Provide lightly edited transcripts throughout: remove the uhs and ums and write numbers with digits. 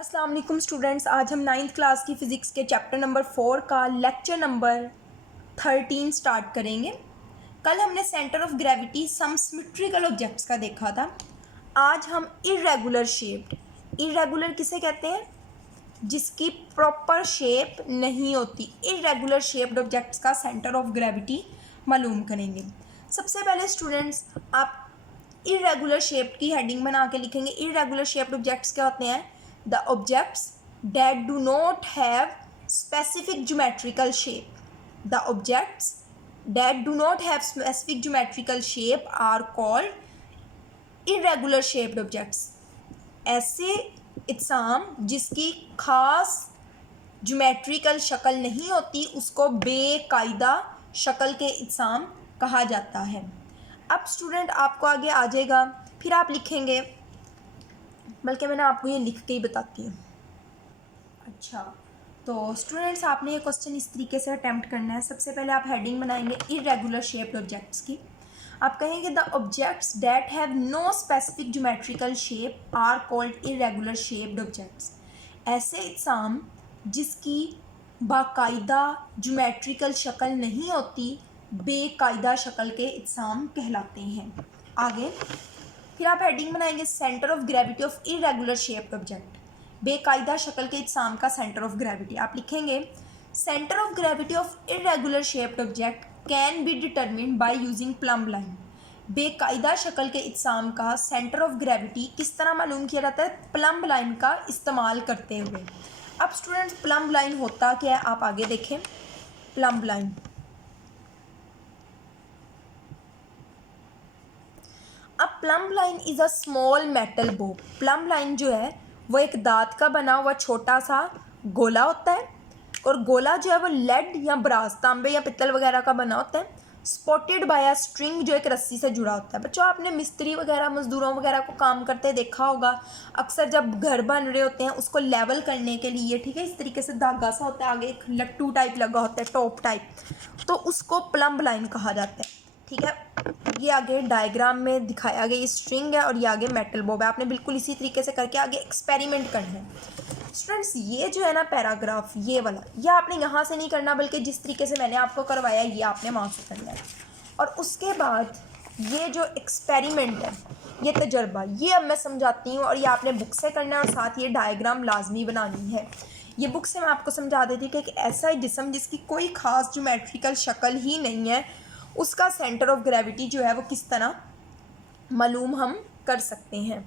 अस्सलाम वालेकुम स्टूडेंट्स, आज हम नाइन्थ क्लास की फ़िज़िक्स के चैप्टर नंबर 4 का लेक्चर नंबर 13 स्टार्ट करेंगे। कल हमने centre of gravity some symmetrical objects का देखा था। आज हम इरेगुलर शेप्ड, इरेगुलर किसे कहते हैं? जिसकी प्रॉपर शेप नहीं होती, इरेगुलर शेप्ड ऑब्जेक्ट्स का सेंटर ऑफ ग्रेविटी मालूम करेंगे। सबसे पहले स्टूडेंट्स आप इरेगुलर शेप की हेडिंग बना के लिखेंगे। इरेगुलर शेप्ड ऑब्जेक्ट्स क्या होते हैं? The objects that do not have specific geometrical shape, the objects that do not have specific geometrical shape are called irregular shaped objects. ऐसे इत्साम जिसकी खास ज्योमेट्रिकल शक्ल नहीं होती उसको बेकायदा शक्ल के इत्साम कहा जाता है। अब स्टूडेंट आपको आगे आ जाएगा, फिर आप लिखेंगे, बल्कि मैंने आपको ये लिख के ही बताती हूँ। अच्छा, तो स्टूडेंट्स आपने ये क्वेश्चन इस तरीके से अटैम्प्ट करना है। सबसे पहले आप हेडिंग बनाएंगे इरेगुलर शेप्ड ऑब्जेक्ट्स की। आप कहेंगे the objects that have no specific geometrical shape are called irregular shaped objects. ऐसे इत्साम जिसकी बाकायदा ज्योमेट्रिकल शक्ल नहीं होती बेकायदा शक्ल के इत्साम कहलाते हैं। आगे फिर आप हेडिंग बनाएंगे centre of gravity of irregular shaped object. बेकायदा शक्ल के इत्साम का सेंटर ऑफ ग्रेविटी आप लिखेंगे centre of gravity of irregular shaped object can be determined by using plumb line. बेकायदा शक्ल के इत्साम का सेंटर ऑफ ग्रेविटी किस तरह मालूम किया जाता है? प्लम्ब लाइन का इस्तेमाल करते हुए। अब स्टूडेंट्स प्लम्ब लाइन होता क्या है आप आगे देखें। प्लम्ब लाइन, अब plumb line is a small metal बो। प्लम्ब लाइन जो है वो एक दांत का बना हुआ छोटा सा गोला होता है, और गोला जो है वो लेड या ब्रास, तांबे या पित्तल वगैरह का बना होता है। स्पॉटेड बाय अ स्ट्रिंग, जो एक रस्सी से जुड़ा होता है। बच्चों आपने मिस्त्री वगैरह मजदूरों वगैरह को काम करते देखा होगा। अक्सर जब घर बन रहे होते हैं उसको लेवल करने के लिए, ठीक है, इस तरीके से धागा सा होता है, आगे एक लट्टू टाइप लगा होता है, टॉप टाइप, तो उसको प्लम्ब लाइन कहा जाता है। ठीक है, ये आगे डायग्राम में दिखाया गया ये स्ट्रिंग है और ये आगे मेटल बॉब है। आपने बिल्कुल इसी तरीके से करके आगे एक्सपेरिमेंट करना है। स्टूडेंट्स ये जो है ना पैराग्राफ, ये वाला, ये आपने यहाँ से नहीं करना, बल्कि जिस तरीके से मैंने आपको करवाया ये आपने वहाँ से करना है। और उसके बाद ये जो एक्सपेरिमेंट है, ये तजर्बा, ये अब मैं समझाती हूँ और ये आपने बुक से करना है और साथ ये डायग्राम लाजमी बनानी है। ये बुक से मैं आपको समझा देती हूँ कि एक ऐसा जिस्म जिसकी कोई ख़ास ज्योमेट्रिकल शक्ल ही नहीं है उसका सेंटर ऑफ ग्रेविटी जो है वो किस तरह मालूम हम कर सकते हैं।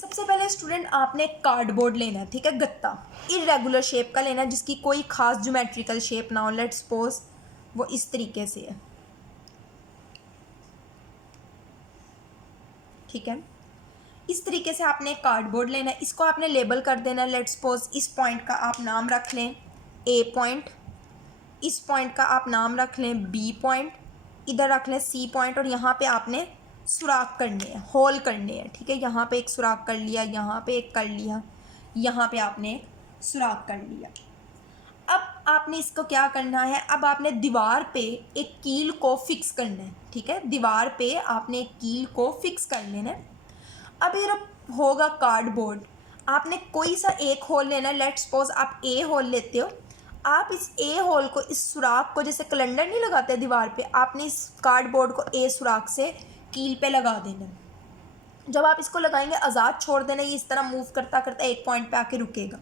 सबसे पहले स्टूडेंट आपने कार्डबोर्ड लेना है, ठीक है, गत्ता इरेगुलर शेप का लेना है जिसकी कोई खास ज्योमेट्रिकल शेप ना हो। लेट्स सपोज वो इस तरीके से है, ठीक है, इस तरीके से आपने कार्डबोर्ड लेना है। इसको आपने लेबल कर देना है। लेट्स सपोज इस पॉइंट का आप नाम रख लें ए पॉइंट, इस पॉइंट का आप नाम रख लें बी पॉइंट, इधर रख लें सी पॉइंट, और यहाँ पे आपने सुराख करने हैं, होल करने हैं, ठीक है। यहाँ पे एक सुराख कर लिया, यहाँ पे एक कर लिया, यहाँ पे आपने सुराख कर लिया। अब आपने इसको क्या करना है, अब आपने दीवार पे एक कील को फिक्स करना है, ठीक है, दीवार पे आपने एक कील को फिक्स कर लेना है। अब ये होगा कार्डबोर्ड, आपने कोई सा एक होल लेना है। लेट्स सपोज आप ए होल लेते हो, आप इस ए होल को, इस सुराख को, जैसे कैलेंडर नहीं लगाते दीवार पे, आपने इस कार्डबोर्ड को ए सुराख से कील पे लगा देना। जब आप इसको लगाएंगे आज़ाद छोड़ देना, ये इस तरह मूव करता करता एक पॉइंट पे आके रुकेगा।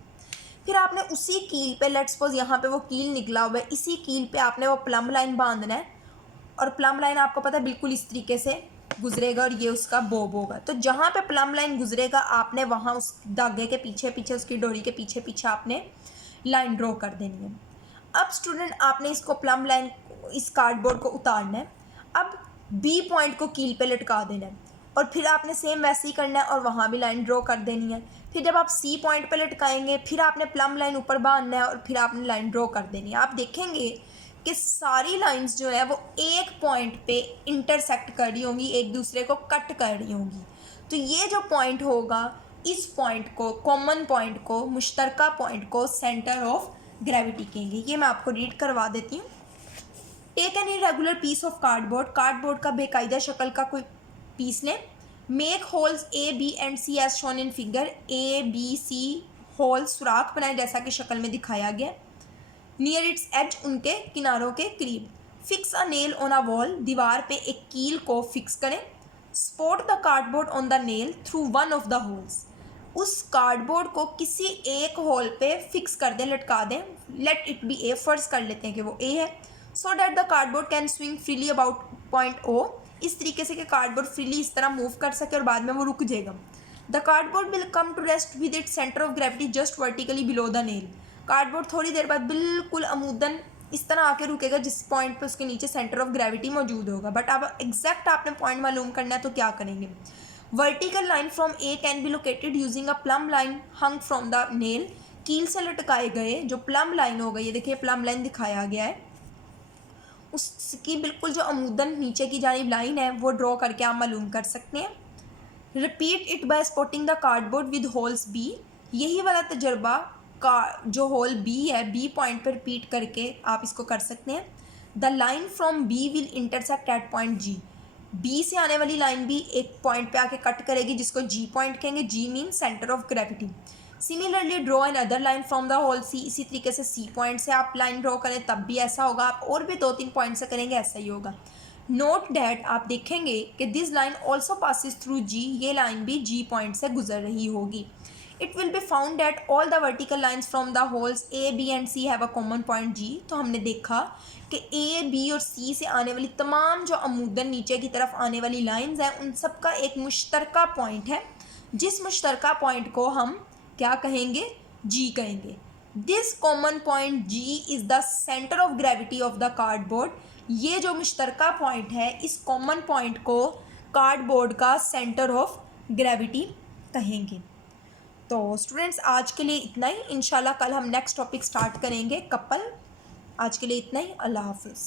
फिर आपने उसी कील पे, लेट्स सपोज यहाँ पे वो कील निकला हुआ है, इसी कील पे आपने वो प्लम्ब लाइन बांधना है, और प्लम्ब लाइन आपको पता है बिल्कुल इस तरीके से गुजरेगा और ये उसका बोब होगा। तो जहाँ पे प्लम्ब लाइन गुजरेगा आपने वहाँ उस धागे के पीछे पीछे, उसकी डोरी के पीछे पीछे आपने लाइन ड्रॉ कर देनी है। अब स्टूडेंट आपने इसको प्लम्ब लाइन, इस कार्डबोर्ड को उतारना है। अब बी पॉइंट को कील पे लटका देना है, और फिर आपने सेम वैसे ही करना है और वहाँ भी लाइन ड्रॉ कर देनी है। फिर जब आप सी पॉइंट पे लटकाएंगे फिर आपने प्लम्ब लाइन ऊपर बांधना है और फिर आपने लाइन ड्रॉ कर देनी है। आप देखेंगे कि सारी लाइंस जो है वो एक पॉइंट पे इंटरसेक्ट कर रही होंगी, एक दूसरे को कट कर रही होंगी। तो ये जो पॉइंट होगा, इस पॉइंट को, कॉमन पॉइंट को, मुश्तरका पॉइंट को सेंटर ऑफ ग्रेविटी कहेंगे। ये मैं आपको रीड करवा देती हूँ। Take an irregular piece of cardboard, cardboard का बेकायदा शक्ल का कोई पीस लें। Make holes A B and C as shown in figure, A B C hole सुराख बनाए जैसा कि शक्ल में दिखाया गया। नियर इट्स एज उनके किनारों के करीब। Fix a nail on a wall दीवार पे एक कील को फिक्स करें। Spot the cardboard on the nail through one of the holes. उस कार्डबोर्ड को किसी एक होल पे फिक्स कर दें, लटका दें। लेट इट बी ए, फर्ज कर लेते हैं कि वो ए है। So that the cardboard can swing freely about point O, इस तरीके से कि कार्डबोर्ड फ्रीली इस तरह मूव कर सके और बाद में वो रुक जाएगा। The cardboard will come to rest with its centre of gravity just vertically below the nail. Cardboard थोड़ी देर बाद बिल्कुल अमूदन इस तरह आके रुकेगा जिस पॉइंट पे उसके नीचे सेंटर ऑफ ग्रेविटी मौजूद होगा। बट अब एग्जैक्ट आपने पॉइंट मालूम करना है तो क्या करेंगे। Vertical line from A can be located using a plum line hung from the nail. कील से लटकाए गए जो प्लम लाइन हो गई, ये देखिए प्लम लाइन दिखाया गया है, उसकी बिल्कुल जो अमूदन नीचे की जानिब लाइन है वो ड्रॉ करके आप मालूम कर सकते हैं। Repeat it by spotting the cardboard with holes B. यही वाला तजर्बा का जो होल बी है, बी पॉइंट पर रिपीट करके आप इसको कर सकते हैं। The line from B will intersect at point G. B से आने वाली लाइन भी एक पॉइंट पे आके कट करेगी जिसको जी पॉइंट कहेंगे। G mean centre of gravity. Similarly draw another line from the hole C. इसी तरीके से सी पॉइंट से आप लाइन ड्रॉ करें तब भी ऐसा होगा। आप और भी 2-3 पॉइंट से करेंगे ऐसा ही होगा। नोट डैट, आप देखेंगे कि this line also passes through G. ये लाइन भी जी पॉइंट से गुजर रही होगी। It will be found that all the vertical lines from the holes A B and C have a common point G. तो हमने देखा कि ए बी और सी से आने वाली तमाम जो अमूदन नीचे की तरफ आने वाली लाइंस हैं उन सब का एक मुश्तरका पॉइंट है, जिस मुश्तरका पॉइंट को हम क्या कहेंगे, जी कहेंगे। This common point G is the centre of gravity of the cardboard. ये जो मुश्तरका पॉइंट है, इस कॉमन पॉइंट को कार्डबोर्ड का सेंटर ऑफ ग्रेविटी कहेंगे। तो स्टूडेंट्स आज के लिए इतना ही। इंशाल्लाह कल हम नेक्स्ट टॉपिक स्टार्ट करेंगे, कपल। आज के लिए इतना ही। अल्लाह हाफिज़।